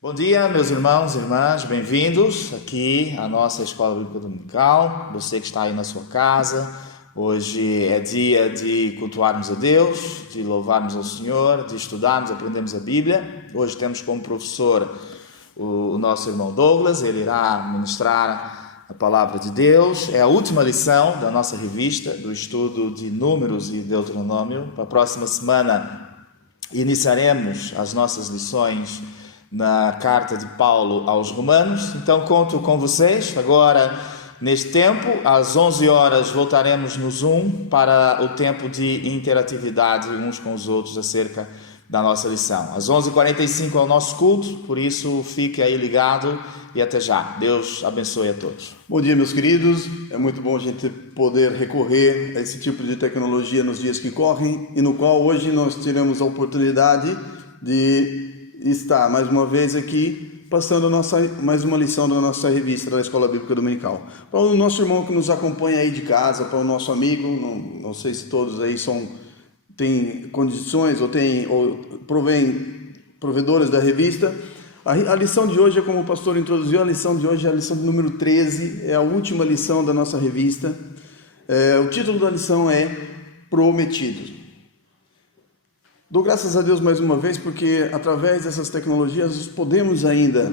Bom dia, meus irmãos e irmãs, bem-vindos aqui à nossa Escola Bíblica Dominical. Você que está aí na sua casa, hoje é dia de cultuarmos a Deus, de louvarmos ao Senhor, de estudarmos, aprendermos a Bíblia. Hoje temos como professor o nosso irmão Douglas, ele irá ministrar a palavra de Deus. É a última lição da nossa revista, do estudo de Números e Deuteronômio. Para a próxima semana iniciaremos as nossas lições na carta de Paulo aos Romanos. Então conto com vocês agora neste tempo. Às 11 horas voltaremos no Zoom para o tempo de interatividade uns com os outros acerca da nossa lição. Às 11h45 é o nosso culto, por isso fique aí ligado e até já. Deus abençoe a todos. Bom dia, meus queridos. É muito bom a gente poder recorrer a esse tipo de tecnologia nos dias que correm e no qual hoje nós teremos a oportunidade de estar mais uma vez aqui passando mais uma lição da nossa revista da Escola Bíblica Dominical. Para o nosso irmão que nos acompanha aí de casa, para o nosso amigo, não sei se todos aí têm condições ou provém provedores da revista. A lição de hoje é, como o pastor introduziu, a lição de hoje é a lição de número 13, é a última lição da nossa revista. O título da lição é Prometidos. Dou graças a Deus mais uma vez, porque através dessas tecnologias podemos ainda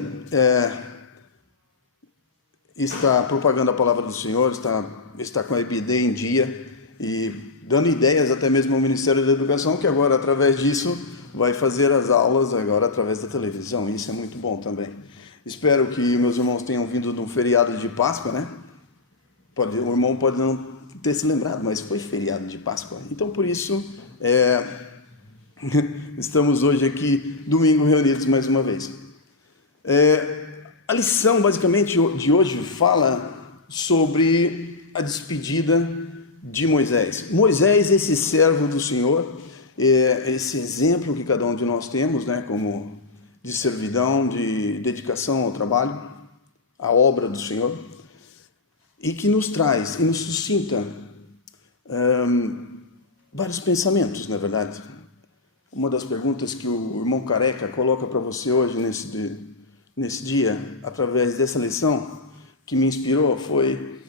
estar propagando a palavra do Senhor, estar com a EBD em dia e dando ideias até mesmo ao Ministério da Educação, que agora através disso vai fazer as aulas agora através da televisão. Isso é muito bom também. Espero que meus irmãos tenham vindo de um feriado de Páscoa, né? O irmão pode não ter se lembrado, mas foi feriado de Páscoa. Então, por isso, estamos hoje aqui, domingo, reunidos mais uma vez. A lição, basicamente, de hoje fala sobre a despedida de Moisés. Moisés, esse servo do Senhor, esse exemplo que cada um de nós temos, né, como de servidão, de dedicação ao trabalho, à obra do Senhor, e que nos traz e nos suscita vários pensamentos, na verdade. Uma das perguntas que o irmão Careca coloca para você hoje, nesse dia, através dessa lição, que me inspirou, foi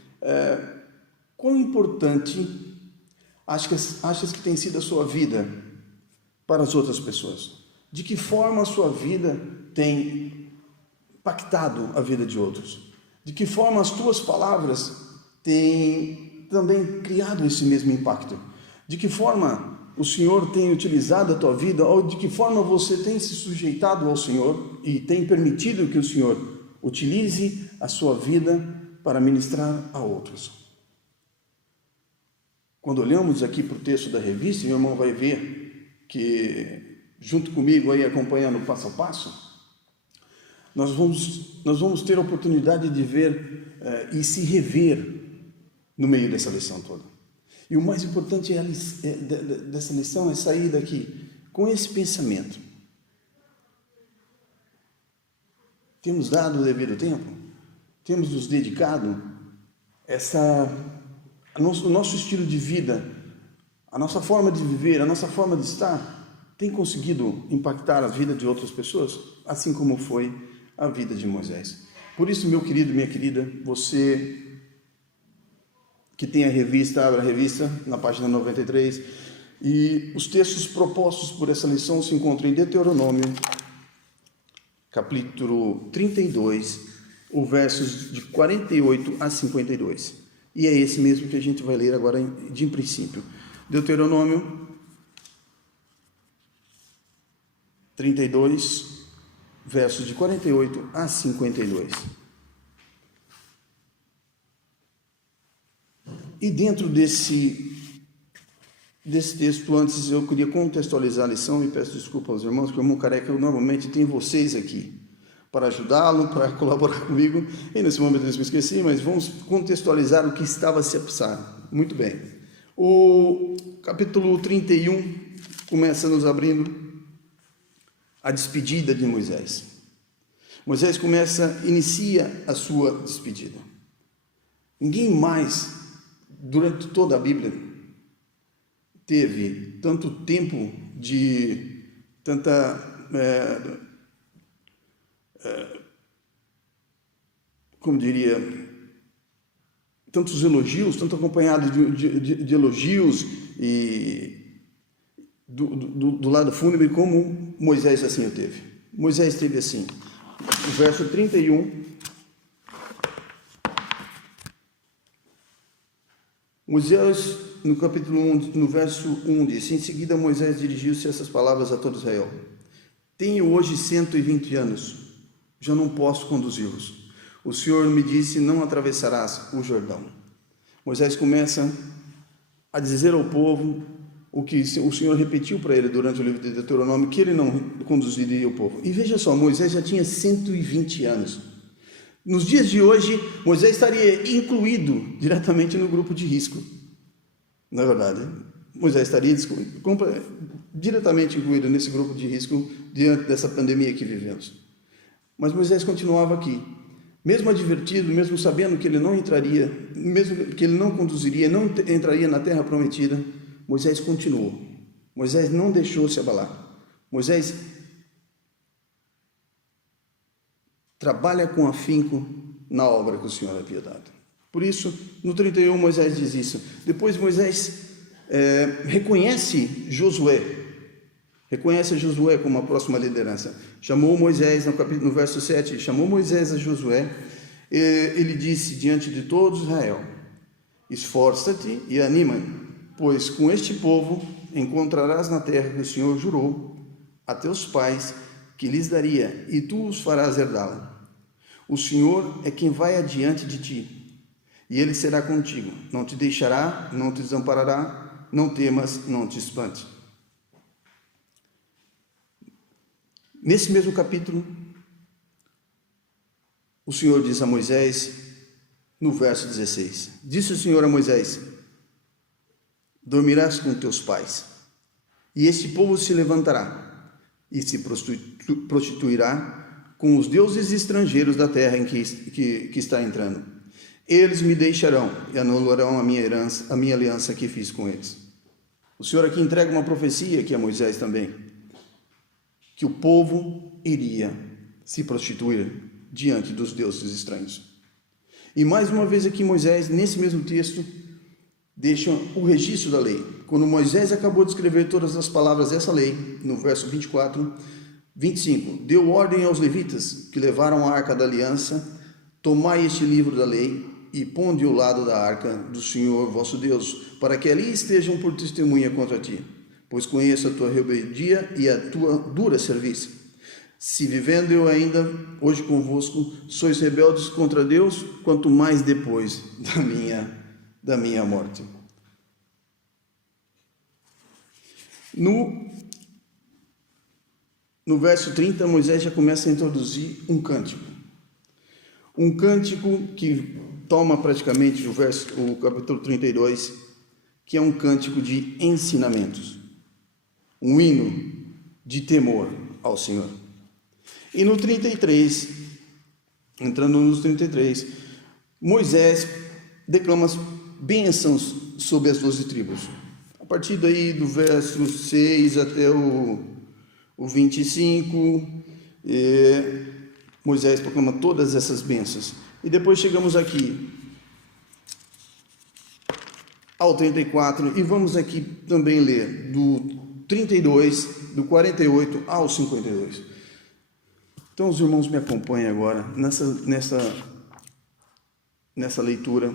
quão importante achas que tem sido a sua vida para as outras pessoas? De que forma a sua vida tem impactado a vida de outros? De que forma as tuas palavras têm também criado esse mesmo impacto? De que forma o Senhor tem utilizado a tua vida, ou de que forma você tem se sujeitado ao Senhor e tem permitido que o Senhor utilize a sua vida para ministrar a outros? Quando olhamos aqui para o texto da revista, meu irmão vai ver que, junto comigo aí acompanhando passo a passo, nós vamos ter a oportunidade de ver e se rever no meio dessa lição toda. E o mais importante dessa lição é sair daqui com esse pensamento. Temos dado o devido tempo? Temos nos dedicado? O nosso estilo de vida, a nossa forma de viver, a nossa forma de estar, tem conseguido impactar a vida de outras pessoas? Assim como foi a vida de Moisés. Por isso, meu querido, minha querida, você que tem a revista, abra a revista na página 93, e os textos propostos por essa lição se encontram em Deuteronômio, capítulo 32, os versos de 48 a 52. E é esse mesmo que a gente vai ler agora de princípio. Deuteronômio 32, versos de 48 a 52. E dentro desse texto, antes eu queria contextualizar a lição, e peço desculpa aos irmãos, porque o irmão Careca normalmente tem vocês aqui para ajudá-lo, para colaborar comigo, e nesse momento eu me esqueci, mas vamos contextualizar o que estava a se passar. Muito bem. O capítulo 31 começa nos abrindo a despedida de Moisés. Moisés inicia a sua despedida. Ninguém mais, durante toda a Bíblia, teve tanto tempo de tanta como diria, tantos elogios, tanto acompanhado de elogios e do lado fúnebre, como Moisés assim o teve. Moisés teve assim, o verso 31, Moisés, no capítulo 1, no verso 1, diz: em seguida Moisés dirigiu-se essas palavras a todo Israel: tenho hoje 120 anos, já não posso conduzi-los. O Senhor me disse: não atravessarás o Jordão. Moisés começa a dizer ao povo o que o Senhor repetiu para ele durante o livro de Deuteronômio, que ele não conduziria o povo. E veja só, Moisés já tinha 120 anos. Nos dias de hoje, Moisés estaria incluído diretamente no grupo de risco. Na verdade, Moisés estaria diretamente incluído nesse grupo de risco diante dessa pandemia que vivemos. Mas Moisés continuava aqui, mesmo advertido, mesmo sabendo que ele não entraria, mesmo que ele não conduziria, não entraria na terra prometida, Moisés continuou. Moisés não deixou se abalar. Moisés trabalha com afinco na obra que o Senhor havia dado. Por isso, no 31, Moisés diz isso. Depois Moisés reconhece Josué como a próxima liderança. Chamou Moisés, no verso 7, chamou Moisés a Josué, ele disse diante de todo Israel: esforça-te e anima-te, pois com este povo encontrarás na terra que o Senhor jurou a teus pais que lhes daria, e tu os farás herdá-la. O Senhor é quem vai adiante de ti, e Ele será contigo, não te deixará, não te desamparará, não temas, não te espantes. Nesse mesmo capítulo, o Senhor diz a Moisés, no verso 16, disse o Senhor a Moisés: dormirás com teus pais, e este povo se levantará e se prostituirá com os deuses estrangeiros da terra em que está entrando. Eles me deixarão e anularão a minha aliança que fiz com eles. O Senhor aqui entrega uma profecia aqui a Moisés também, que o povo iria se prostituir diante dos deuses estranhos. E mais uma vez aqui Moisés, nesse mesmo texto, deixa o registro da lei. Quando Moisés acabou de escrever todas as palavras dessa lei, no verso 24, 25, deu ordem aos levitas que levaram a arca da aliança: tomai este livro da lei e ponde ao lado da arca do Senhor vosso Deus, para que ali estejam por testemunha contra ti, pois conheço a tua rebeldia e a tua dura serviço. Se vivendo eu ainda hoje convosco, sois rebeldes contra Deus, quanto mais depois da minha morte. No verso 30, Moisés já começa a introduzir um cântico que toma praticamente o capítulo 32, que é um cântico de ensinamentos, um hino de temor ao Senhor. E no 33, entrando nos 33, Moisés declama bênçãos sobre as 12 tribos. A partir daí, do verso 6 até o 25, Moisés proclama todas essas bênçãos. E depois chegamos aqui ao 34, e vamos aqui também ler do 32, do 48 ao 52. Então os irmãos me acompanhem agora nessa leitura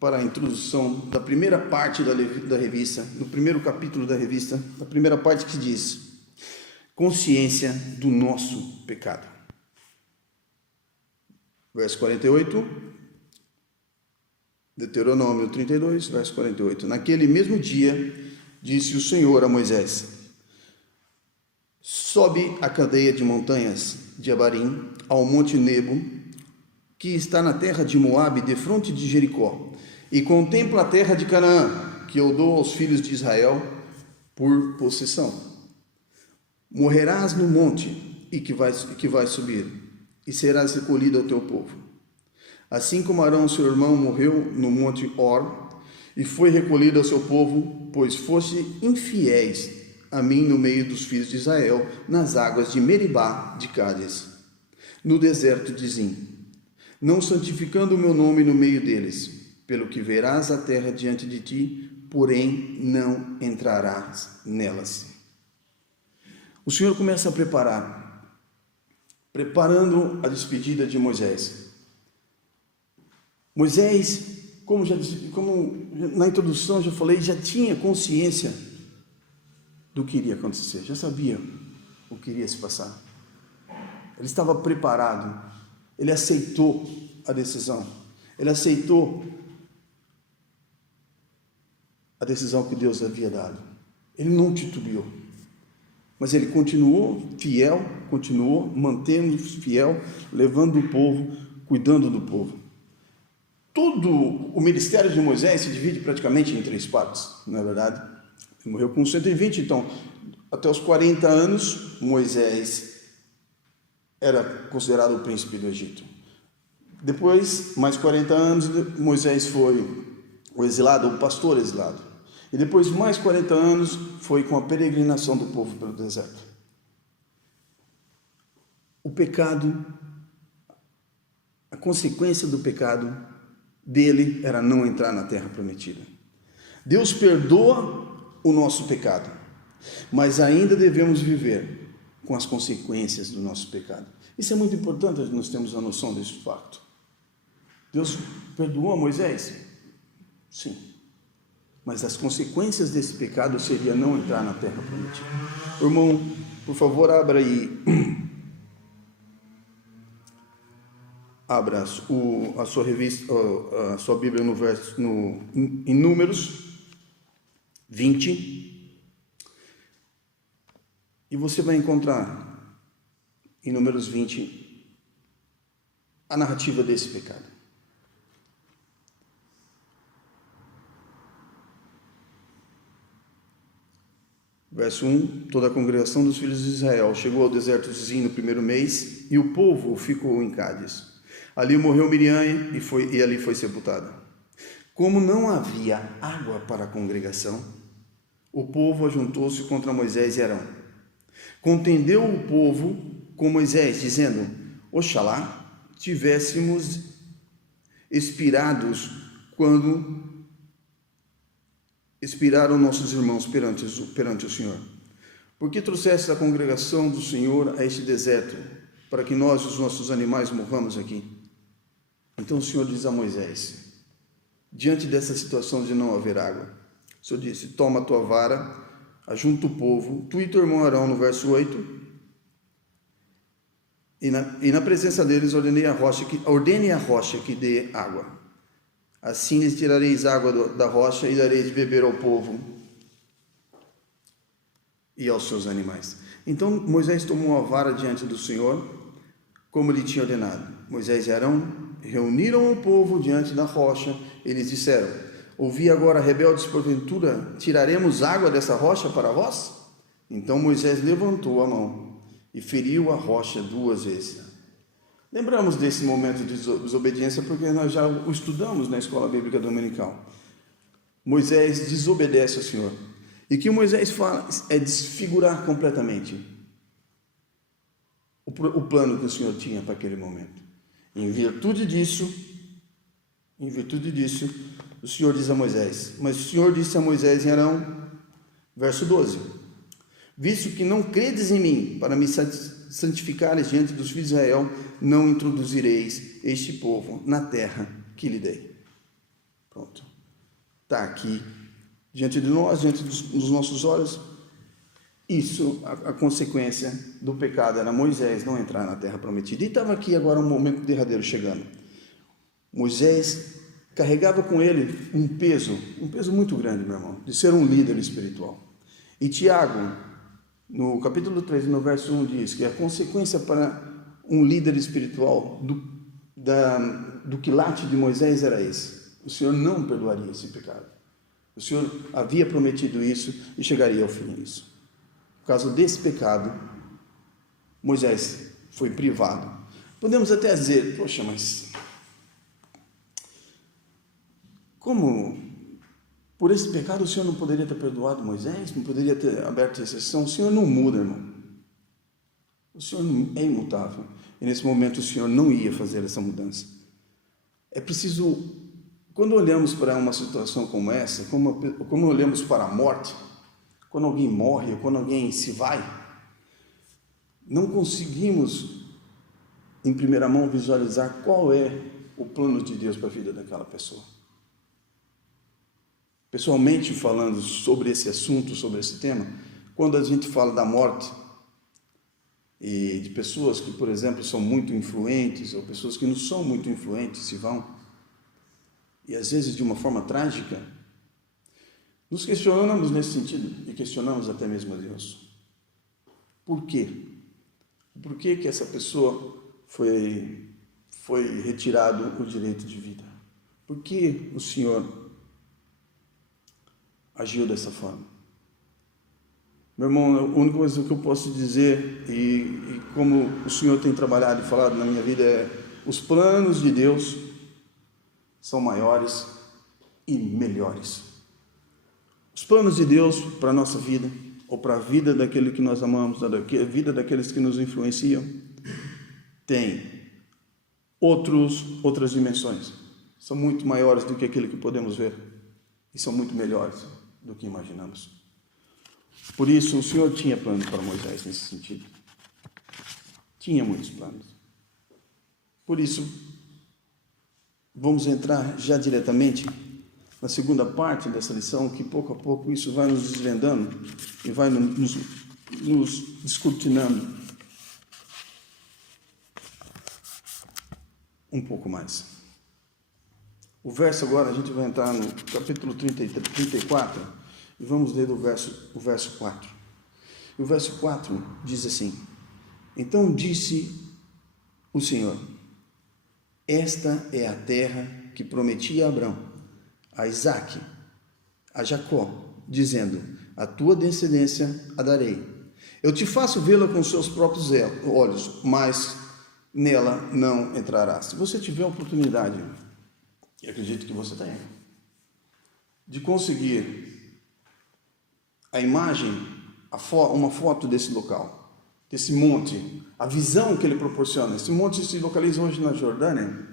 para a introdução da primeira parte da revista, no primeiro capítulo da revista, da primeira parte que diz: consciência do nosso pecado. Verso 48, Deuteronômio 32, verso 48. Naquele mesmo dia, disse o Senhor a Moisés: sobe a cadeia de montanhas de Abarim, ao monte Nebo, que está na terra de Moabe, defronte de Jericó, e contempla a terra de Canaã, que eu dou aos filhos de Israel por possessão. Morrerás no monte e que vai subir, e serás recolhido ao teu povo. Assim como Arão, seu irmão, morreu no monte Or, e foi recolhido ao seu povo, pois foste infiéis a mim no meio dos filhos de Israel, nas águas de Meribá de Cádiz. no deserto de Zim, não santificando o meu nome no meio deles, pelo que verás a terra diante de ti, porém não entrarás nelas. O Senhor começa a preparando a despedida de Moisés. Moisés, como na introdução já falei, já tinha consciência do que iria acontecer, já sabia o que iria se passar. Ele estava preparado, ele aceitou a decisão, ele aceitou a decisão que Deus havia dado. Ele não titubeou, mas ele continuou fiel, continuou mantendo-se fiel, levando o povo, cuidando do povo. Todo o ministério de Moisés se divide praticamente em 3 partes, não é verdade? Ele morreu com 120, então, até os 40 anos, Moisés era considerado o príncipe do Egito. Depois, mais 40 anos, Moisés foi o exilado, o pastor exilado. E depois, mais 40 anos, foi com a peregrinação do povo pelo deserto. O pecado, a consequência do pecado dele era não entrar na terra prometida. Deus perdoa o nosso pecado, mas ainda devemos viver com as consequências do nosso pecado. Isso é muito importante, nós temos a noção desse fato. Deus perdoou a Moisés? Sim. Mas as consequências desse pecado seria não entrar na terra prometida. Irmão, por favor, abra aí. Abra a sua revista, a sua Bíblia em Números 20. E você vai encontrar em Números 20 a narrativa desse pecado. Verso 1, toda a congregação dos filhos de Israel chegou ao deserto de Zim no 1º mês, e o povo ficou em Cádiz. Ali morreu Miriam e ali foi sepultada. Como não havia água para a congregação, o povo ajuntou-se contra Moisés e Arão. Contendeu o povo com Moisés, dizendo: Oxalá tivéssemos expirados quando expiraram nossos irmãos perante o Senhor. Por que trouxeste a congregação do Senhor a este deserto, para que nós e os nossos animais morramos aqui? Então o Senhor diz a Moisés, diante dessa situação de não haver água, o Senhor disse: toma a tua vara, ajunta o povo, tu e teu irmão Arão, no verso 8, e na presença deles ordene a rocha que dê água. Assim lhes tirareis água da rocha e dareis de beber ao povo e aos seus animais. Então Moisés tomou a vara diante do Senhor, como lhe tinha ordenado. Moisés e Arão reuniram o povo diante da rocha. Eles disseram: ouvi agora, rebeldes, porventura tiraremos água dessa rocha para vós? Então Moisés levantou a mão e feriu a rocha 2 vezes. Lembramos desse momento de desobediência porque nós já o estudamos na escola bíblica dominical. Moisés desobedece ao Senhor. E o que Moisés fala é desfigurar completamente o plano que o Senhor tinha para aquele momento. Em virtude disso, o Senhor diz a Moisés: mas o Senhor disse a Moisés e Arão, verso 12: visto que não credes em mim, para me santificares diante dos filhos de Israel, não introduzireis este povo na terra que lhe dei. Pronto. Está aqui, diante de nós, diante dos nossos olhos. Isso, a consequência do pecado era Moisés não entrar na terra prometida. E estava aqui agora um momento derradeiro chegando. Moisés carregava com ele um peso muito grande, meu irmão, de ser um líder espiritual. E Tiago, no capítulo 3, no verso 1, diz que a consequência para um líder espiritual do quilate de Moisés era esse: o Senhor não perdoaria esse pecado. O Senhor havia prometido isso e chegaria ao fim disso. Por causa desse pecado, Moisés foi privado. Podemos até dizer: poxa, mas como por esse pecado o Senhor não poderia ter perdoado Moisés? Não poderia ter aberto exceção? O Senhor não muda, irmão. O Senhor é imutável. E nesse momento o Senhor não ia fazer essa mudança. É preciso, quando olhamos para uma situação como essa, como olhamos para a morte, quando alguém morre, quando alguém se vai, não conseguimos, em primeira mão, visualizar qual é o plano de Deus para a vida daquela pessoa. Pessoalmente falando sobre esse assunto, sobre esse tema, quando a gente fala da morte e de pessoas que, por exemplo, são muito influentes, ou pessoas que não são muito influentes se vão, e às vezes de uma forma trágica, nos questionamos nesse sentido, e questionamos até mesmo a Deus. Por quê? Por que que essa pessoa foi retirado o direito de vida? Por que o Senhor agiu dessa forma? Meu irmão, a única coisa que eu posso dizer, e como o Senhor tem trabalhado e falado na minha vida, é: os planos de Deus são maiores e melhores. Os planos de Deus para a nossa vida, ou para a vida daquele que nós amamos, a vida daqueles que nos influenciam, tem outras dimensões. São muito maiores do que aquilo que podemos ver, e são muito melhores do que imaginamos. Por isso, o Senhor tinha planos para Moisés nesse sentido. Tinha muitos planos. Por isso, vamos entrar já diretamente na segunda parte dessa lição, que pouco a pouco isso vai nos desvendando e vai nos descortinando um pouco mais. O verso agora, a gente vai entrar no capítulo 34 e vamos ler o verso 4. E o verso 4 diz assim: então disse o Senhor: esta é a terra que prometi a Abrão, a Isaque, a Jacó, dizendo: a tua descendência a darei. Eu te faço vê-la com seus próprios olhos, mas nela não entrarás. Se você tiver a oportunidade, e acredito que você tem, de conseguir a imagem, uma foto desse local, desse monte, a visão que ele proporciona. Esse monte se localiza hoje na Jordânia.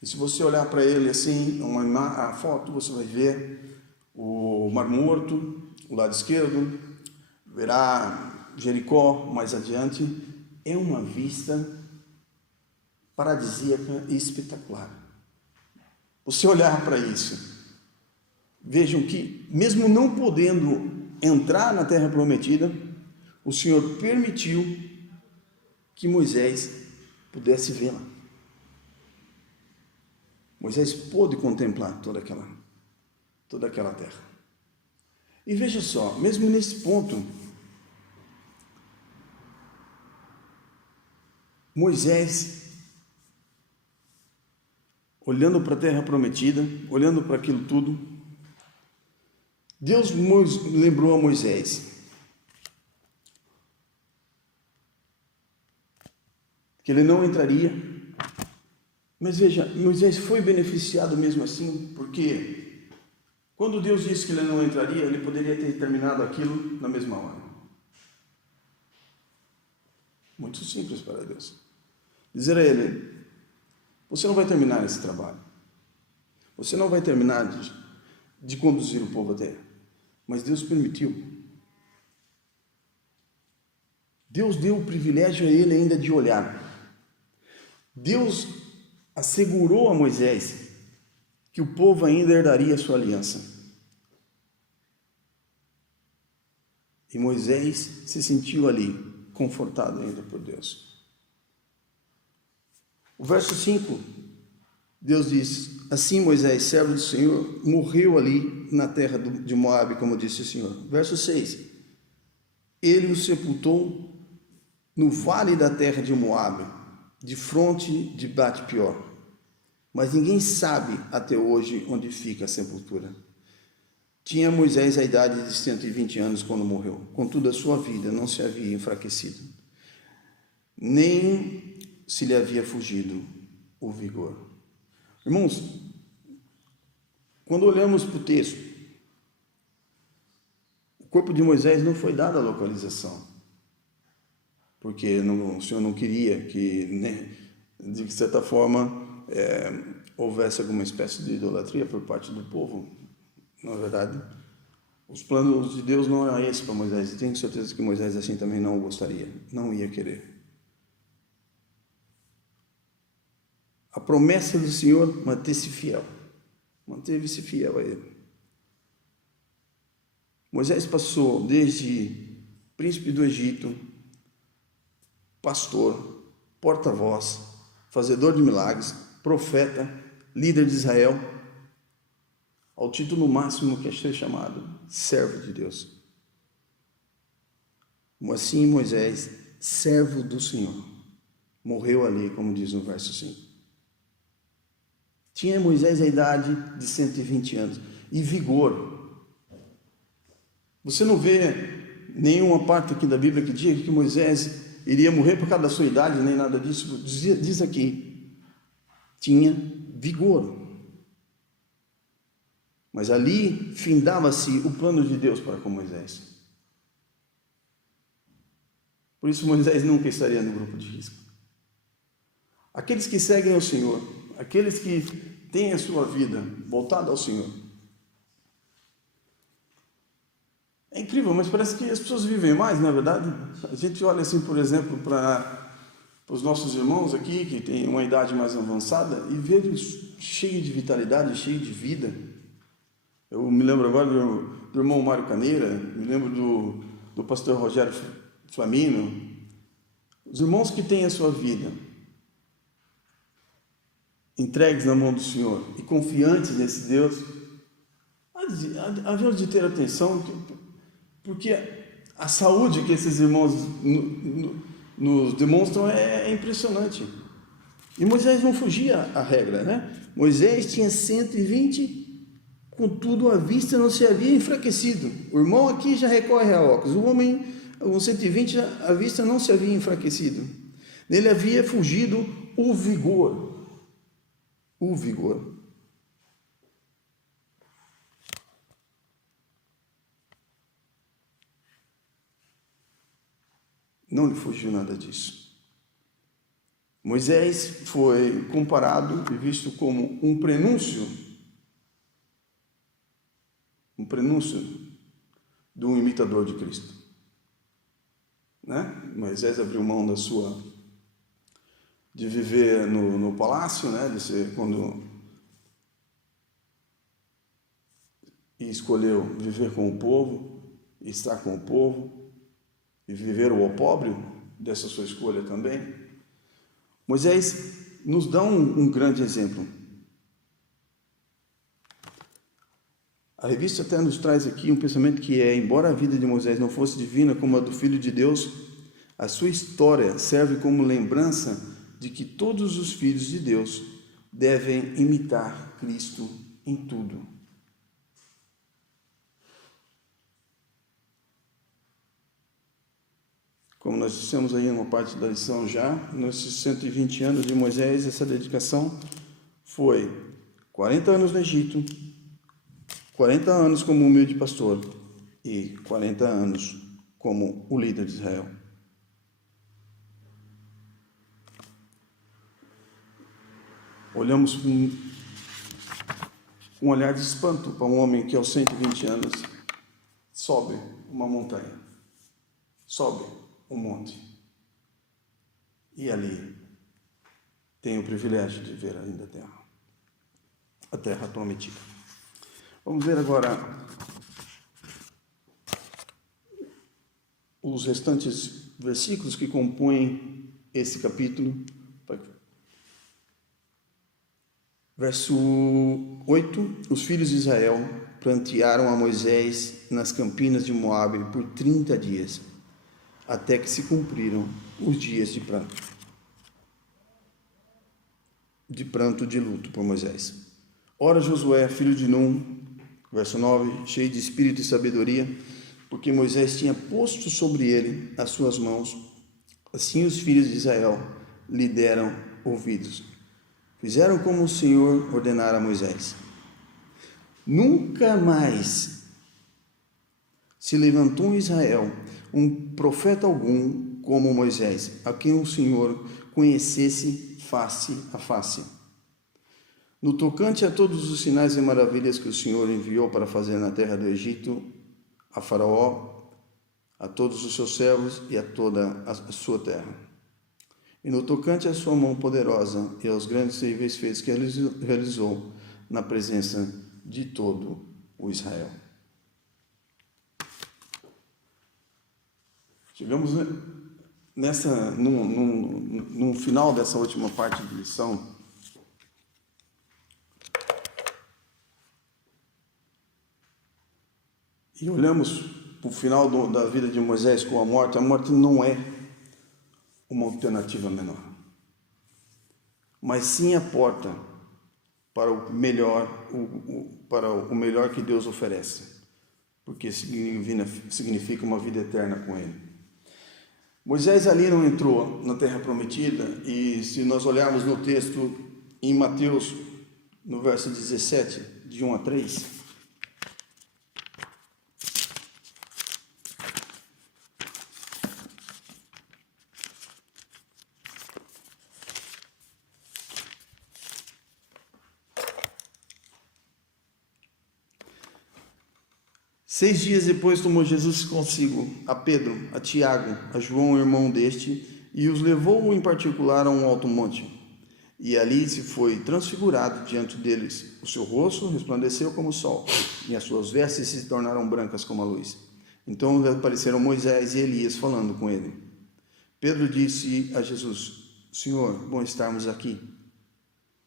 E se você olhar para ele assim, a foto, você vai ver o Mar Morto, o lado esquerdo, verá Jericó mais adiante. É uma vista paradisíaca e espetacular. Você olhar para isso, vejam que, mesmo não podendo entrar na terra prometida, o Senhor permitiu que Moisés pudesse vê-la. Moisés pôde contemplar toda aquela terra. E veja só, mesmo nesse ponto, Moisés, olhando para a terra prometida, olhando para aquilo tudo, Deus lembrou a Moisés que ele não entraria. Mas veja, Moisés foi beneficiado mesmo assim, porque quando Deus disse que ele não entraria, ele poderia ter terminado aquilo na mesma hora. Muito simples para Deus. Dizer a ele: você não vai terminar esse trabalho. Você não vai terminar de conduzir o povo até. Mas Deus permitiu. Deus deu o privilégio a ele ainda de olhar. Deus assegurou a Moisés que o povo ainda herdaria a sua aliança. E Moisés se sentiu ali, confortado ainda por Deus. O verso 5, Deus diz: assim Moisés, servo do Senhor, morreu ali na terra de Moabe, como disse o Senhor. Verso 6, ele o sepultou no vale da terra de Moabe, de fronte de Bet-peor. Mas ninguém sabe até hoje onde fica a sepultura. Tinha Moisés a idade de 120 anos quando morreu. Contudo, a sua vida não se havia enfraquecido, nem se lhe havia fugido o vigor. Irmãos, quando olhamos para o texto, o corpo de Moisés não foi dado a localização. porque o Senhor não queria que, né, de certa forma, houvesse alguma espécie de idolatria por parte do povo. Na verdade, os planos de Deus não eram esses para Moisés, e tenho certeza que Moisés assim também não gostaria, não ia querer. A promessa do Senhor manteve-se fiel a Ele. Moisés passou desde príncipe do Egito, pastor, porta-voz, fazedor de milagres, profeta, líder de Israel, ao título máximo que é ser chamado servo de Deus. Assim Moisés, servo do Senhor, morreu ali, como diz no verso 5. Tinha Moisés a idade de 120 anos e vigor. Você não vê nenhuma parte aqui da Bíblia que diga que Moisés iria morrer por causa da sua idade, nem nada disso. Diz aqui, tinha vigor. Mas ali findava-se o plano de Deus para com Moisés. Por isso Moisés nunca estaria no grupo de risco. Aqueles que seguem ao Senhor, aqueles que têm a sua vida voltada ao Senhor. É incrível, mas parece que as pessoas vivem mais, não é verdade? A gente olha assim, por exemplo, para os nossos irmãos aqui, que têm uma idade mais avançada, e vê eles cheios de vitalidade, cheios de vida. Eu me lembro agora do irmão Mário Caneira, me lembro do pastor Rogério Flamino. Os irmãos que têm a sua vida entregues na mão do Senhor e confiantes nesse Deus, havemos de ter atenção, porque a saúde que esses irmãos nos demonstram é impressionante. E Moisés não fugia à regra, né? Moisés tinha 120, contudo a vista não se havia enfraquecido. O irmão aqui já recorre a óculos, o homem, com 120, a vista não se havia enfraquecido. Nele havia fugido o vigor. O vigor. Não lhe fugiu nada disso. Moisés foi comparado e visto como um prenúncio de um imitador de Cristo. Né? Moisés abriu mão de viver no palácio, né? De ser e escolheu viver com o povo, estar com o povo e viver o opróbrio dessa sua escolha também. Moisés nos dá um grande exemplo. A revista até nos traz aqui um pensamento que embora a vida de Moisés não fosse divina como a do Filho de Deus, a sua história serve como lembrança de que todos os filhos de Deus devem imitar Cristo em tudo. Como nós dissemos aí numa parte da lição já, nesses 120 anos de Moisés, essa dedicação foi 40 anos no Egito, 40 anos como humilde pastor e 40 anos como o líder de Israel. Olhamos com um olhar de espanto para um homem que aos 120 anos sobe uma montanha, sobe um monte e ali tem o privilégio de ver ainda a terra prometida. Vamos ver agora os restantes versículos que compõem esse capítulo. Verso 8: os filhos de Israel plantearam a Moisés nas campinas de Moabe por 30 dias, até que se cumpriram os dias de pranto de luto por Moisés. Ora Josué, filho de Num, verso 9, cheio de espírito e sabedoria, porque Moisés tinha posto sobre ele as suas mãos, assim os filhos de Israel lhe deram ouvidos. Fizeram como o Senhor ordenara a Moisés. Nunca mais se levantou em Israel um profeta algum como Moisés, a quem o Senhor conhecesse face a face. No tocante a todos os sinais e maravilhas que o Senhor enviou para fazer na terra do Egito, a Faraó, a todos os seus servos e a toda a sua terra. E no tocante à sua mão poderosa e aos grandes e terríveis feitos que realizou na presença de todo o Israel. Chegamos no final dessa última parte de lição. E olhamos para o final da vida de Moisés com a morte. A morte não é uma alternativa menor, mas sim a porta para o melhor, para o melhor que Deus oferece, porque significa uma vida eterna com Ele. Moisés ali não entrou na terra prometida, e se nós olharmos no texto em Mateus, no verso 17, de 1 a 3, "6 dias depois tomou Jesus consigo a Pedro, a Tiago, a João, irmão deste, e os levou em particular a um alto monte. E ali se foi transfigurado diante deles. O seu rosto resplandeceu como o sol, e as suas vestes se tornaram brancas como a luz. Então apareceram Moisés e Elias falando com ele. Pedro disse a Jesus: Senhor, bom estarmos aqui.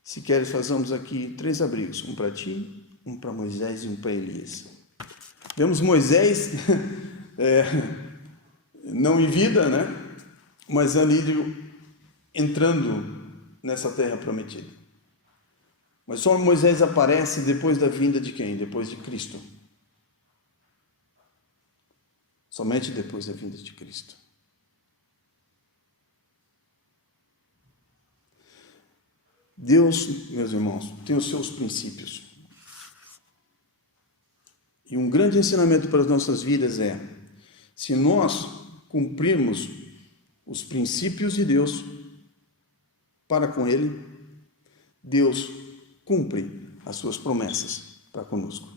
Se queres, façamos aqui 3 abrigos, um para ti, um para Moisés e um para Elias." Vemos Moisés, não em vida, né? Mas ali entrando nessa terra prometida. Mas só Moisés aparece depois da vinda de quem? Depois de Cristo. Somente depois da vinda de Cristo. Deus, meus irmãos, tem os seus princípios. E um grande ensinamento para as nossas vidas é: se nós cumprirmos os princípios de Deus para com Ele, Deus cumpre as suas promessas para conosco.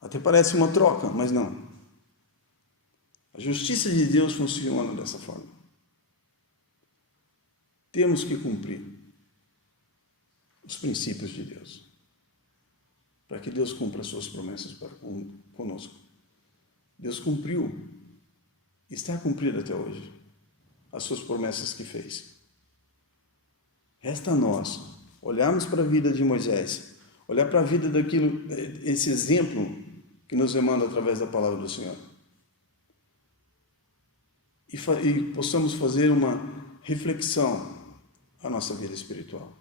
Até parece uma troca, mas não. A justiça de Deus funciona dessa forma. Temos que cumprir os princípios de Deus, para que Deus cumpra as suas promessas para conosco. Deus cumpriu, está cumprido até hoje, as suas promessas que fez. Resta a nós olharmos para a vida de Moisés, olhar para a vida daquilo, esse exemplo que nos demanda através da palavra do Senhor, e possamos fazer uma reflexão à nossa vida espiritual.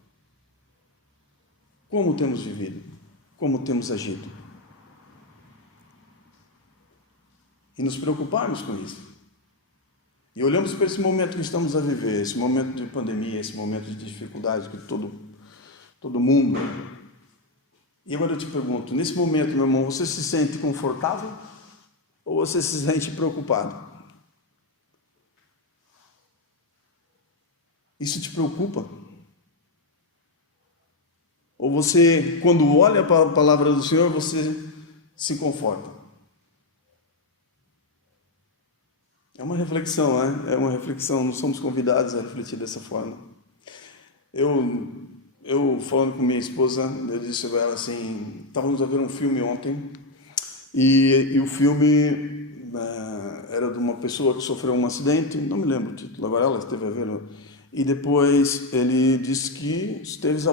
Como temos vivido? Como temos agido? E nos preocuparmos com isso. E olhamos para esse momento que estamos a viver, esse momento de pandemia, esse momento de dificuldade que todo mundo. E agora eu te pergunto, nesse momento, meu irmão, você se sente confortável ou você se sente preocupado? Isso te preocupa? Ou você, quando olha para a palavra do Senhor, você se conforta? É uma reflexão, né? É uma reflexão, não somos convidados a refletir dessa forma. Eu falando com minha esposa, eu disse para ela assim, estávamos a ver um filme ontem, e o filme era de uma pessoa que sofreu um acidente, não me lembro o título, agora ela esteve a ver, e depois ele disse que esteve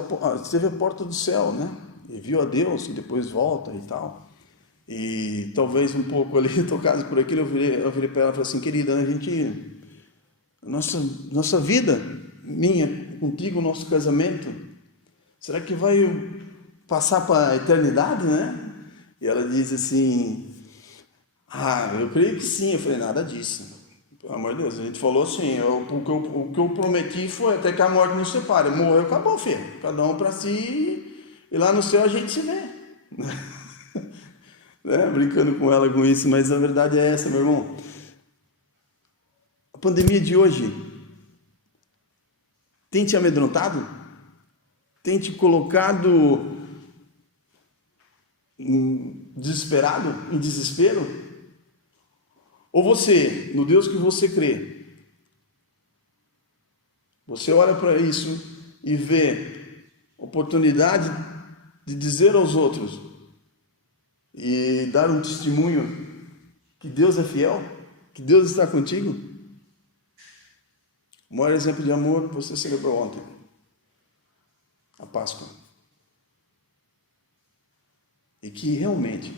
à porta do céu, né? E viu a Deus, e depois volta e tal. E talvez um pouco ali, tocado por aquilo, eu virei para ela e falei assim: querida, nossa vida, minha, contigo, nosso casamento, será que vai passar para a eternidade, né? E ela diz assim: eu creio que sim. Eu falei: nada disso. Pelo amor de Deus, a gente falou assim, o que eu prometi foi até que a morte nos separe. Morreu, acabou, filho. Cada um para si, e lá no céu a gente se vê. Brincando com ela com isso, mas a verdade é essa, meu irmão. pandemia de hoje tem te amedrontado? Tem te colocado desesperado, em desespero? Ou você, no Deus que você crê, você olha para isso e vê oportunidade de dizer aos outros e dar um testemunho que Deus é fiel, que Deus está contigo? O maior exemplo de amor que você celebrou ontem, a Páscoa. E que realmente,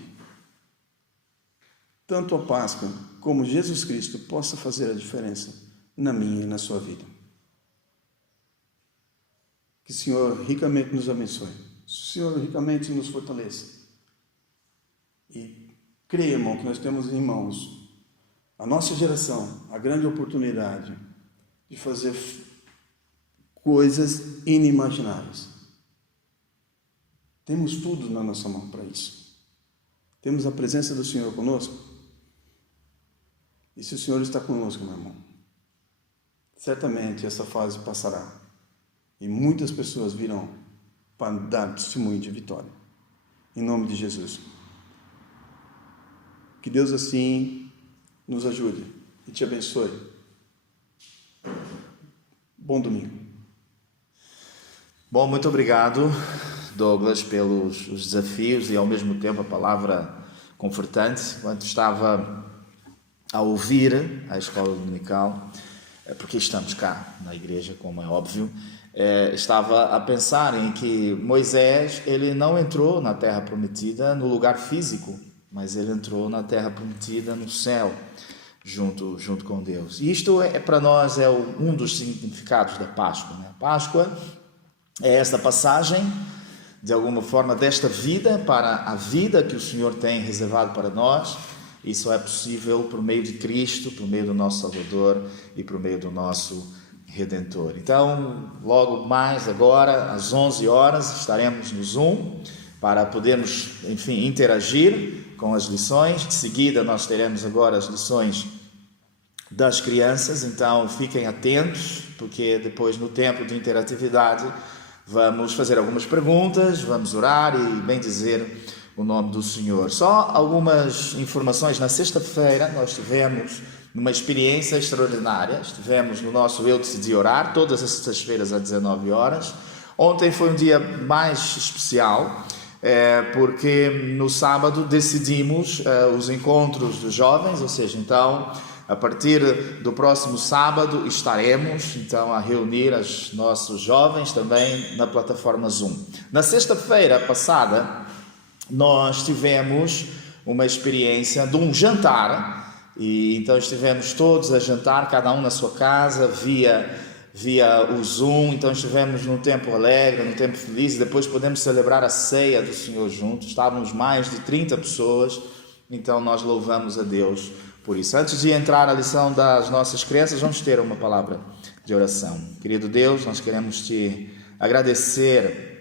tanto a Páscoa como Jesus Cristo possa fazer a diferença na minha e na sua vida. Que o Senhor ricamente nos abençoe. Que o Senhor ricamente nos fortaleça. E creia, irmão, que nós temos em mãos, a nossa geração, a grande oportunidade de fazer coisas inimagináveis. Temos tudo na nossa mão para isso. Temos a presença do Senhor conosco. E se o Senhor está conosco, meu irmão, certamente essa fase passará. E muitas pessoas virão para dar testemunho de vitória. Em nome de Jesus. Que Deus assim nos ajude e te abençoe. Bom domingo. Bom, muito obrigado, Douglas, pelos os desafios e ao mesmo tempo a palavra confortante. Enquanto estava a ouvir a escola dominical, porque estamos cá na igreja, como é óbvio, estava a pensar em que Moisés, ele não entrou na terra prometida no lugar físico, mas ele entrou na terra prometida no céu, junto com Deus. E isto para nós é um dos significados da Páscoa, né? Páscoa é esta passagem, de alguma forma, desta vida para a vida que o Senhor tem reservado para nós. Isso é possível por meio de Cristo, por meio do nosso Salvador e por meio do nosso Redentor. Então, logo mais agora, às 11 horas, estaremos no Zoom para podermos, enfim, interagir com as lições. De seguida, nós teremos agora as lições das crianças, então fiquem atentos, porque depois, no tempo de interatividade, vamos fazer algumas perguntas, vamos orar e bendizer o nome do Senhor. Só algumas informações. Na sexta-feira nós tivemos uma experiência extraordinária. Estivemos no nosso Eu Decidi Orar, todas as sextas-feiras às 19 horas. Ontem foi um dia mais especial, porque no sábado decidimos os encontros dos jovens, ou seja, então, a partir do próximo sábado estaremos então a reunir os nossos jovens também na plataforma Zoom. Na sexta-feira passada nós tivemos uma experiência de um jantar, e então estivemos todos a jantar, cada um na sua casa, via o Zoom. Então estivemos num tempo alegre, num tempo feliz, e depois podemos celebrar a ceia do Senhor juntos. Estávamos mais de 30 pessoas, então nós louvamos a Deus por isso. Antes de entrar na lição das nossas crianças, vamos ter uma palavra de oração. Querido Deus, nós queremos te agradecer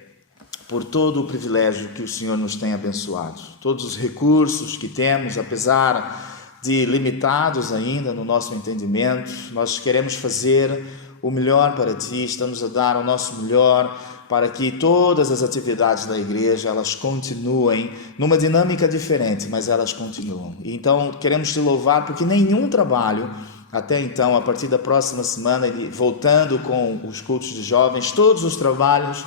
por todo o privilégio que o Senhor nos tem abençoado, todos os recursos que temos, apesar de limitados ainda no nosso entendimento. Nós queremos fazer o melhor para Ti, estamos a dar o nosso melhor para que todas as atividades da igreja, elas continuem numa dinâmica diferente, mas elas continuam. E então queremos Te louvar, porque nenhum trabalho até então, a partir da próxima semana, voltando com os cultos de jovens, todos os trabalhos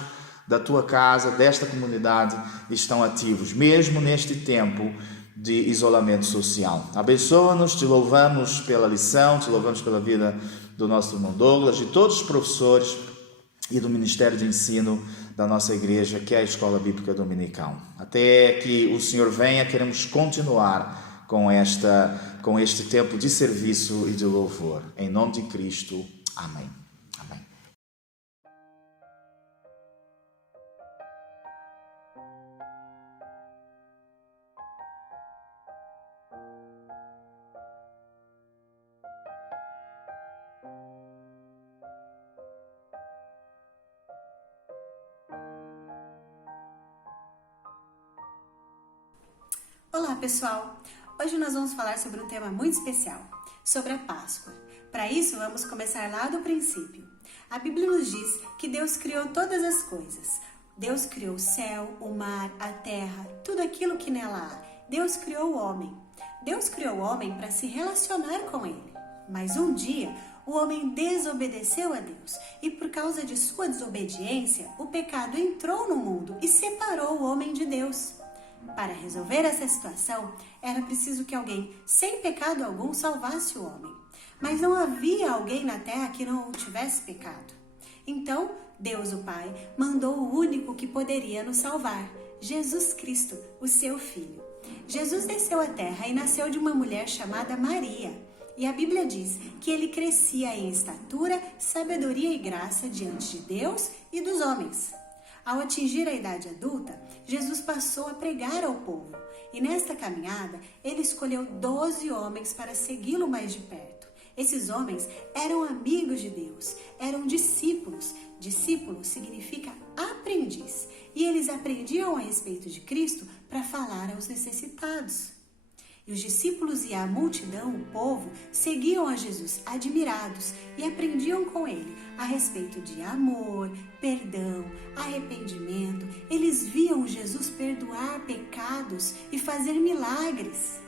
da Tua casa, desta comunidade, estão ativos, mesmo neste tempo de isolamento social. Abençoa-nos, Te louvamos pela lição, Te louvamos pela vida do nosso irmão Douglas, de todos os professores e do Ministério de Ensino da nossa igreja, que é a Escola Bíblica Dominical. Até que o Senhor venha, queremos continuar com este tempo de serviço e de louvor. Em nome de Cristo. Amém. Amém. Olá pessoal, hoje nós vamos falar sobre um tema muito especial, sobre a Páscoa. Para isso, vamos começar lá do princípio. A Bíblia nos diz que Deus criou todas as coisas. Deus criou o céu, o mar, a terra, tudo aquilo que nela há. Deus criou o homem. Deus criou o homem para se relacionar com ele. Mas um dia, o homem desobedeceu a Deus e por causa de sua desobediência, o pecado entrou no mundo e separou o homem de Deus. Para resolver essa situação, era preciso que alguém sem pecado algum salvasse o homem. Mas não havia alguém na terra que não tivesse pecado. Então, Deus, o Pai, mandou o único que poderia nos salvar, Jesus Cristo, o seu Filho. Jesus desceu à terra e nasceu de uma mulher chamada Maria. E a Bíblia diz que ele crescia em estatura, sabedoria e graça diante de Deus e dos homens. Ao atingir a idade adulta, Jesus passou a pregar ao povo. E nesta caminhada, ele escolheu 12 homens para segui-lo mais de perto. Esses homens eram amigos de Deus, eram discípulos. Discípulo significa aprendiz. E eles aprendiam a respeito de Cristo para falar aos necessitados. E os discípulos e a multidão, o povo, seguiam a Jesus admirados e aprendiam com ele a respeito de amor, perdão, arrependimento. Eles viam Jesus perdoar pecados e fazer milagres.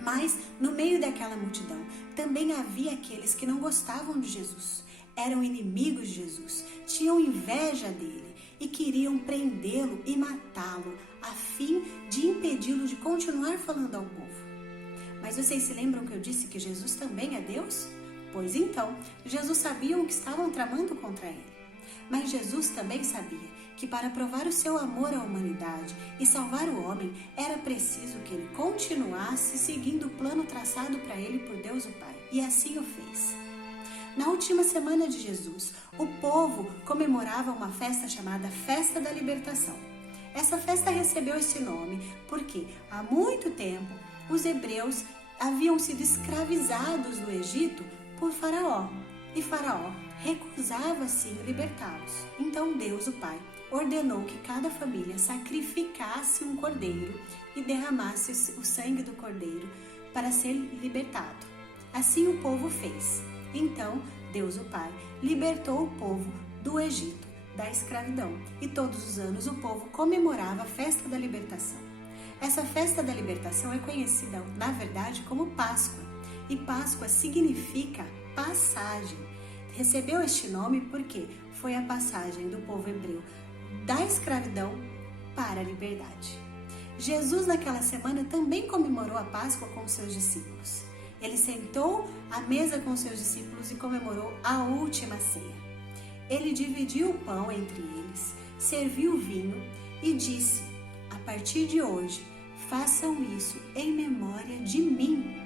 Mas no meio daquela multidão também havia aqueles que não gostavam de Jesus, eram inimigos de Jesus, tinham inveja dele e queriam prendê-lo e matá-lo a fim de impedi-lo de continuar falando ao povo. Mas vocês se lembram que eu disse que Jesus também é Deus? Pois então, Jesus sabia o que estavam tramando contra ele. Mas Jesus também sabia que para provar o seu amor à humanidade e salvar o homem, era preciso que ele continuasse seguindo o plano traçado para ele por Deus o Pai. E assim o fez. Na última semana de Jesus, o povo comemorava uma festa chamada Festa da Libertação. Essa festa recebeu esse nome porque, há muito tempo, os hebreus haviam sido escravizados no Egito por Faraó. E Faraó recusava-se em libertá-los. Então Deus, o Pai, ordenou que cada família sacrificasse um cordeiro e derramasse o sangue do cordeiro para ser libertado. Assim o povo fez. Então, Deus, o Pai, libertou o povo do Egito, da escravidão. E todos os anos o povo comemorava a festa da libertação. Essa festa da libertação é conhecida, na verdade, como Páscoa. E Páscoa significa passagem. Recebeu este nome porque foi a passagem do povo hebreu da escravidão para a liberdade. Jesus, naquela semana, também comemorou a Páscoa com seus discípulos. Ele sentou à mesa com seus discípulos e comemorou a última ceia. Ele dividiu o pão entre eles, serviu o vinho e disse: a partir de hoje, façam isso em memória de mim.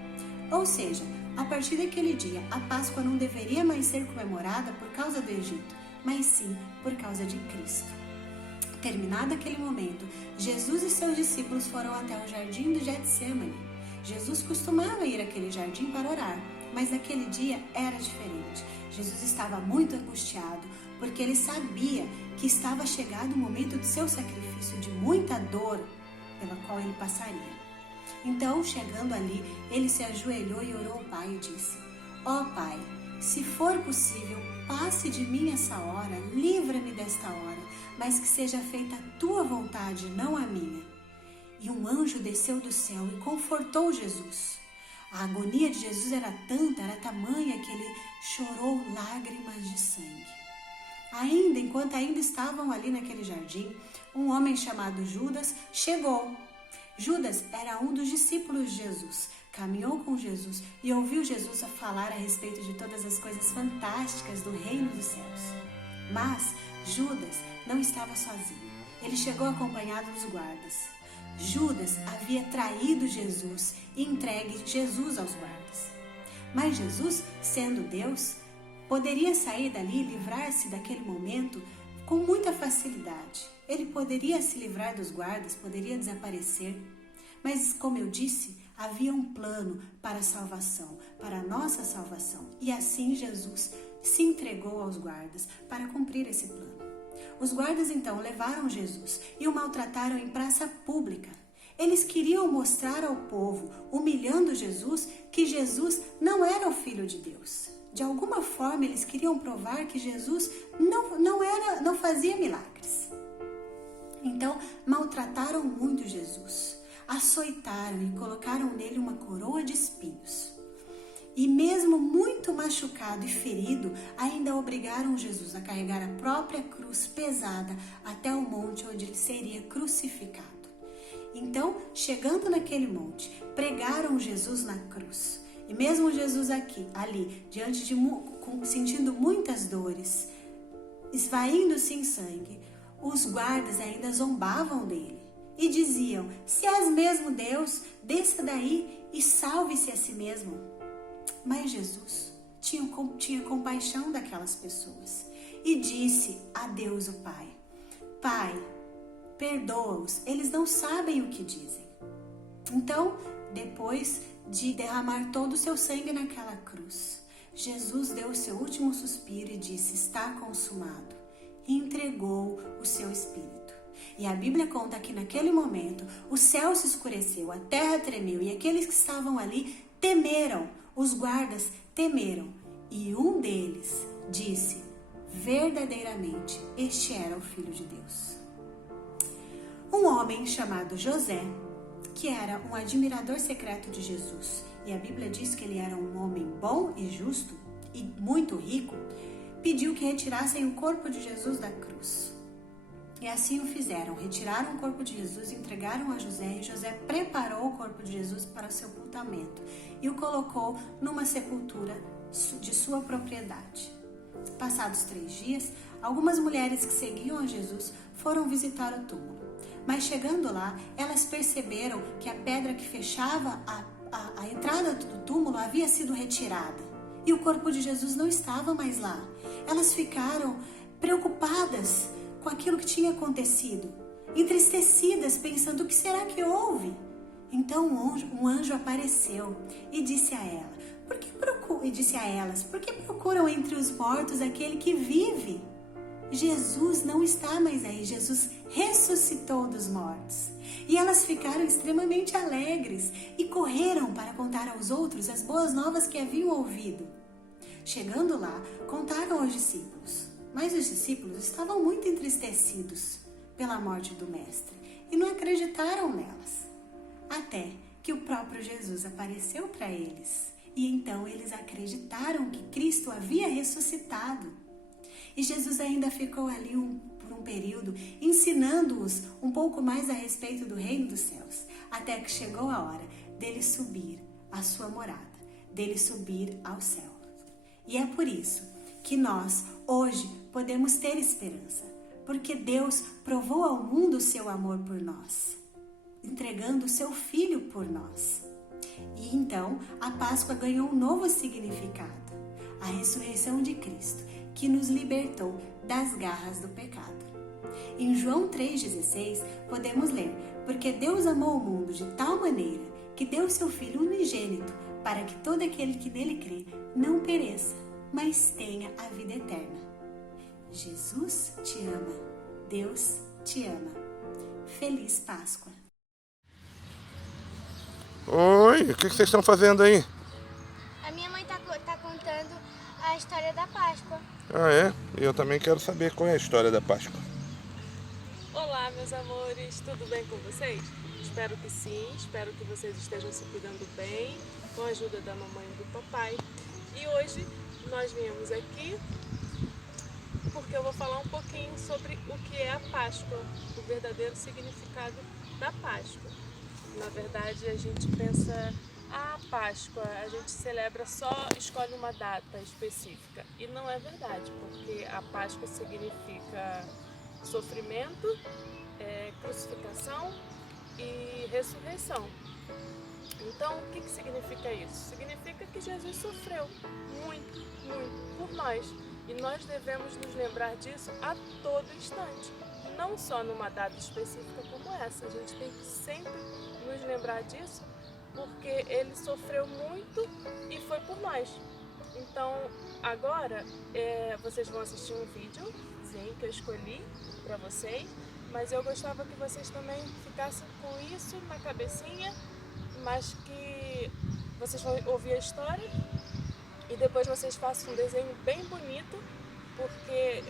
Ou seja, a partir daquele dia, a Páscoa não deveria mais ser comemorada por causa do Egito, mas sim por causa de Cristo. Terminado aquele momento, Jesus e seus discípulos foram até o jardim do Getsêmani. Jesus costumava ir àquele jardim para orar, mas naquele dia era diferente. Jesus estava muito angustiado, porque ele sabia que estava chegado o momento do seu sacrifício, de muita dor pela qual ele passaria. Então, chegando ali, ele se ajoelhou e orou ao Pai e disse: ó Pai, se for possível, passe de mim essa hora, livra-me desta hora, mas que seja feita a tua vontade, não a minha. E um anjo desceu do céu e confortou Jesus. A agonia de Jesus era tanta, era tamanha, que ele chorou lágrimas de sangue. Enquanto ainda estavam ali naquele jardim, um homem chamado Judas chegou. Judas era um dos discípulos de Jesus, caminhou com Jesus e ouviu Jesus falar a respeito de todas as coisas fantásticas do reino dos céus. Mas Judas não estava sozinho, ele chegou acompanhado dos guardas. Judas havia traído Jesus e entregue Jesus aos guardas. Mas Jesus, sendo Deus, poderia sair dali e livrar-se daquele momento com muita facilidade. Ele poderia se livrar dos guardas, poderia desaparecer. Mas, como eu disse, havia um plano para a salvação, para a nossa salvação. E assim Jesus se entregou aos guardas para cumprir esse plano. Os guardas então levaram Jesus e o maltrataram em praça pública. Eles queriam mostrar ao povo, humilhando Jesus, que Jesus não era o Filho de Deus. De alguma forma, eles queriam provar que Jesus não fazia milagres. Então, maltrataram muito Jesus, açoitaram e colocaram nele uma coroa de espinhos. E mesmo muito machucado e ferido, ainda obrigaram Jesus a carregar a própria cruz pesada até o monte onde ele seria crucificado. Então, chegando naquele monte, pregaram Jesus na cruz. E mesmo Jesus ali, diante de sentindo muitas dores, esvaindo-se em sangue, os guardas ainda zombavam dele e diziam: se és mesmo Deus, desça daí e salve-se a si mesmo. Mas Jesus tinha compaixão daquelas pessoas e disse a Deus o Pai: Pai, perdoa-os, eles não sabem o que dizem. Então, depois de derramar todo o seu sangue naquela cruz, Jesus deu o seu último suspiro e disse: está consumado, e entregou o seu espírito. E a Bíblia conta que naquele momento o céu se escureceu, a terra tremeu e aqueles que estavam ali temeram, os guardas temeram. E um deles disse: verdadeiramente, este era o Filho de Deus. Um homem chamado José, que era um admirador secreto de Jesus, e a Bíblia diz que ele era um homem bom e justo e muito rico, pediu que retirassem o corpo de Jesus da cruz. E assim o fizeram, retiraram o corpo de Jesus, entregaram a José, e José preparou o corpo de Jesus para o sepultamento e o colocou numa sepultura de sua propriedade. Passados 3 dias, algumas mulheres que seguiam a Jesus foram visitar o túmulo. Mas chegando lá, elas perceberam que a pedra que fechava a entrada do túmulo havia sido retirada e o corpo de Jesus não estava mais lá. Elas ficaram preocupadas com aquilo que tinha acontecido, entristecidas, pensando: o que será que houve? Então um anjo apareceu e disse a elas: por que procuram entre os mortos aquele que vive? Jesus não está mais aí, Jesus ressuscitou dos mortos. E elas ficaram extremamente alegres e correram para contar aos outros as boas novas que haviam ouvido. Chegando lá, contaram aos discípulos, mas os discípulos estavam muito entristecidos pela morte do Mestre e não acreditaram nelas. Até que o próprio Jesus apareceu para eles e então eles acreditaram que Cristo havia ressuscitado. E Jesus ainda ficou ali por um período, ensinando-os um pouco mais a respeito do reino dos céus, até que chegou a hora dele subir à sua morada, dele subir ao céu. E é por isso que nós, hoje, podemos ter esperança, porque Deus provou ao mundo o seu amor por nós, entregando o seu Filho por nós. E então, a Páscoa ganhou um novo significado, a ressurreição de Cristo, que nos libertou das garras do pecado. Em João 3,16, podemos ler: porque Deus amou o mundo de tal maneira que deu seu Filho unigênito, para que todo aquele que nele crê não pereça, mas tenha a vida eterna. Jesus te ama, Deus te ama. Feliz Páscoa! Oi, o que vocês estão fazendo aí? A minha mãe tá contando a história da Páscoa. Ah, é? Eu também quero saber qual é a história da Páscoa. Olá, meus amores, tudo bem com vocês? Espero que sim, espero que vocês estejam se cuidando bem, com a ajuda da mamãe e do papai. E hoje nós viemos aqui porque eu vou falar um pouquinho sobre o que é a Páscoa, o verdadeiro significado da Páscoa. Na verdade, a gente pensa: Páscoa, a gente celebra escolhe uma data específica. E não é verdade, porque a Páscoa significa sofrimento, crucificação e ressurreição. Então, o que significa isso? Significa que Jesus sofreu muito, muito por nós. E nós devemos nos lembrar disso a todo instante. Não só numa data específica como essa. A gente tem que sempre nos lembrar disso, porque ele sofreu muito e foi por nós. Então, agora vocês vão assistir um videozinho que eu escolhi para vocês mas eu gostava que vocês também ficassem com isso na cabecinha, mas que vocês vão ouvir a história e depois vocês façam um desenho bem bonito, porque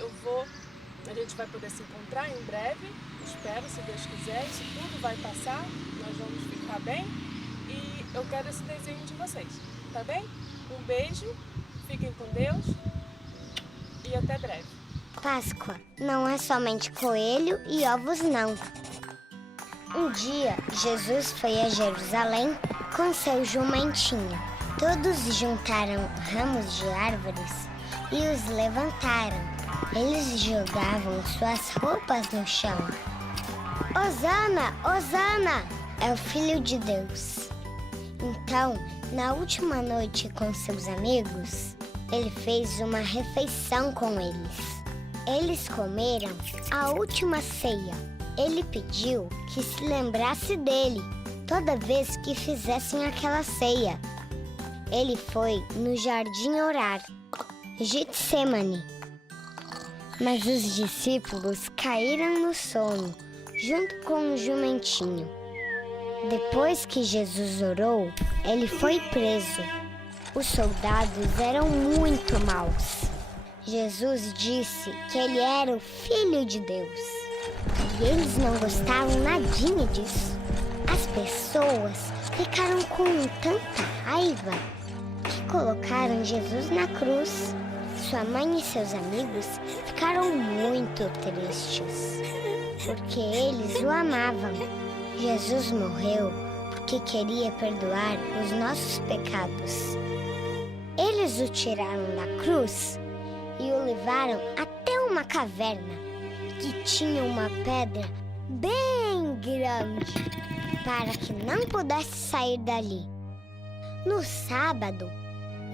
a gente vai poder se encontrar em breve, espero, se Deus quiser, isso tudo vai passar, nós vamos ficar bem e eu quero esse desenho de vocês, tá bem? Um beijo, fiquem com Deus e até breve. Páscoa não é somente coelho e ovos, não. Um dia, Jesus foi a Jerusalém com seu jumentinho. Todos juntaram ramos de árvores e os levantaram. Eles jogavam suas roupas no chão. Hosana, Hosana! É o Filho de Deus. Então, na última noite com seus amigos, ele fez uma refeição com eles. Eles comeram a última ceia. Ele pediu que se lembrasse dele toda vez que fizessem aquela ceia. Ele foi no jardim orar, Getsemane. Mas os discípulos caíram no sono, junto com o jumentinho. Depois que Jesus orou, ele foi preso. Os soldados eram muito maus. Jesus disse que ele era o Filho de Deus. E eles não gostavam nadinha disso. As pessoas ficaram com tanta raiva que colocaram Jesus na cruz. Sua mãe e seus amigos ficaram muito tristes, porque eles o amavam. Jesus morreu porque queria perdoar os nossos pecados. Eles o tiraram da cruz e o levaram até uma caverna que tinha uma pedra bem grande para que não pudesse sair dali. No sábado,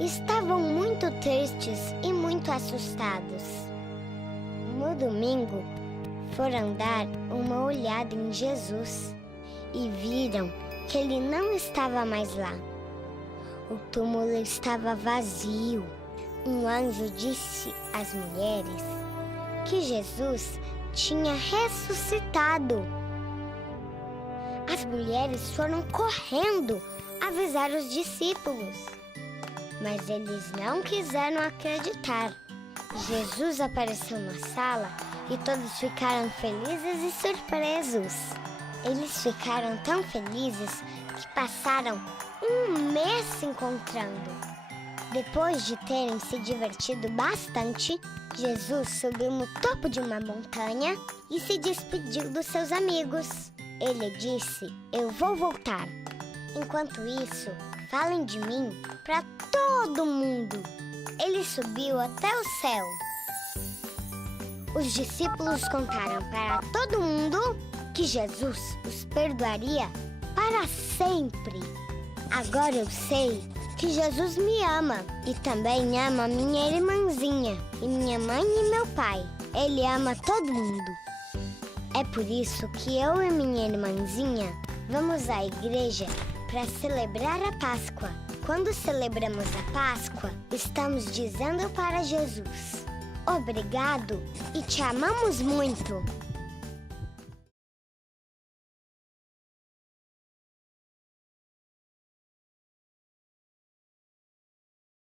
estavam muito tristes e muito assustados. No domingo, foram dar uma olhada em Jesus e viram que ele não estava mais lá. O túmulo estava vazio. Um anjo disse às mulheres que Jesus tinha ressuscitado. As mulheres foram correndo avisar os discípulos, mas eles não quiseram acreditar. Jesus apareceu na sala e todos ficaram felizes e surpresos. Eles ficaram tão felizes que passaram um mês se encontrando. Depois de terem se divertido bastante, Jesus subiu no topo de uma montanha e se despediu dos seus amigos. Ele disse: "Eu vou voltar. Enquanto isso, falem de mim para todo mundo." Ele subiu até o céu. Os discípulos contaram para todo mundo que Jesus os perdoaria para sempre. Agora eu sei que Jesus me ama e também ama minha irmãzinha e minha mãe e meu pai. Ele ama todo mundo. É por isso que eu e minha irmãzinha vamos à igreja para celebrar a Páscoa. Quando celebramos a Páscoa, estamos dizendo para Jesus: "Obrigado e te amamos muito."